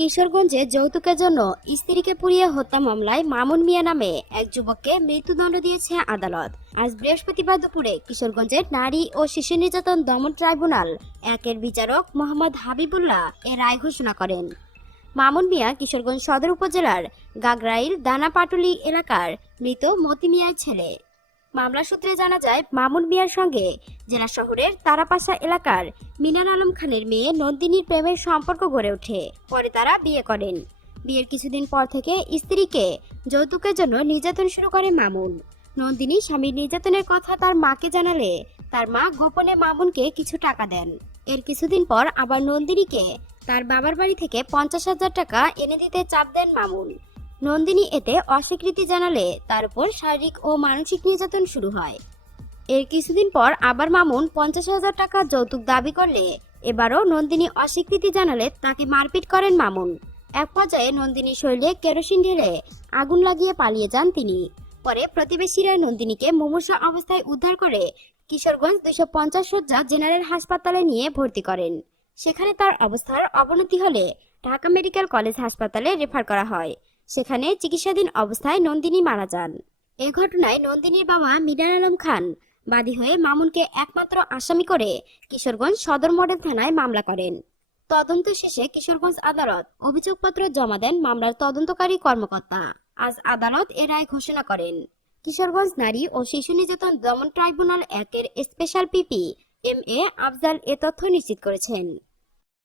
কিশোরগঞ্জে যৌতুকের জন্য স্ত্রীকে পুড়িয়ে হত্যা মামলায় মামুন মিয়া নামে এক যুবককে মৃত্যুদণ্ড দিয়েছে আদালত। আজ বৃহস্পতিবার দুপুরে কিশোরগঞ্জের নারী ও শিশু নির্যাতন দমন ট্রাইব্যুনাল একের বিচারক মোহাম্মদ হাবিবুল্লাহ এ রায় ঘোষণা করেন। মামুন মিয়া কিশোরগঞ্জ সদর উপজেলার গাগরাইল দানাপাটুলি এলাকার মৃত মতি মিয়ার ছেলে। মামলা সূত্রে জানা যায়, মামুন মিয়ার সঙ্গে জেলা শহরের তারাপাশা এলাকার মিনান আলম খানের মেয়ে নন্দিনীর প্রেমের সম্পর্ক গড়ে ওঠে। পরে তারা বিয়ে করেন। বিয়ের কিছুদিন পর থেকে স্ত্রীকে যৌতুকের জন্য নির্যাতন শুরু করে মামুন। নন্দিনী স্বামীর নির্যাতনের কথা তার মাকে জানালে তার মা গোপনে মামুনকে কিছু টাকা দেন। এর কিছুদিন পর আবার নন্দিনীকে তার বাবার বাড়ি থেকে 50,000 টাকা এনে দিতে চাপ দেন মামুন। নন্দিনী এতে অস্বীকৃতি জানালে তার উপর শারীরিক ও মানসিক নির্যাতন শুরু হয়। এর কিছুদিন পর আবার মামুন 50,000 টাকা যৌতুক দাবি করলে এবারও নন্দিনী অস্বীকৃতি জানালে তাকে মারপিট করেন মামুন। এক পর্যায়ে নন্দিনীর শরীরে কেরোসিন ঢেলে আগুন লাগিয়ে পালিয়ে যান তিনি। পরে প্রতিবেশীরা নন্দিনীকে মুমূর্ষু অবস্থায় উদ্ধার করে কিশোরগঞ্জ 250 শয্যা জেনারেল হাসপাতালে নিয়ে ভর্তি করেন। সেখানে তার অবস্থার অবনতি হলে ঢাকা মেডিকেল কলেজ হাসপাতালে রেফার করা হয়। সেখানে চিকিৎসাধীন অবস্থায় নন্দিনী মারা যান। এ ঘটনায় নন্দিনীর বাবা মিনান আলম খান বাদী হয়ে মামুনকে একমাত্র আসামি করে কিশোরগঞ্জ সদর মডেল থানায় মামলা করেন। তদন্ত শেষে কিশোরগঞ্জ আদালত অভিযোগপত্র জমা দেন মামলার তদন্তকারী কর্মকর্তা। আজ আদালত এ রায় ঘোষণা করেন। কিশোরগঞ্জ নারী ও শিশু নির্যাতন দমন ট্রাইব্যুনাল একের special PP M A Afzal এ তথ্য নিশ্চিত করেছেন।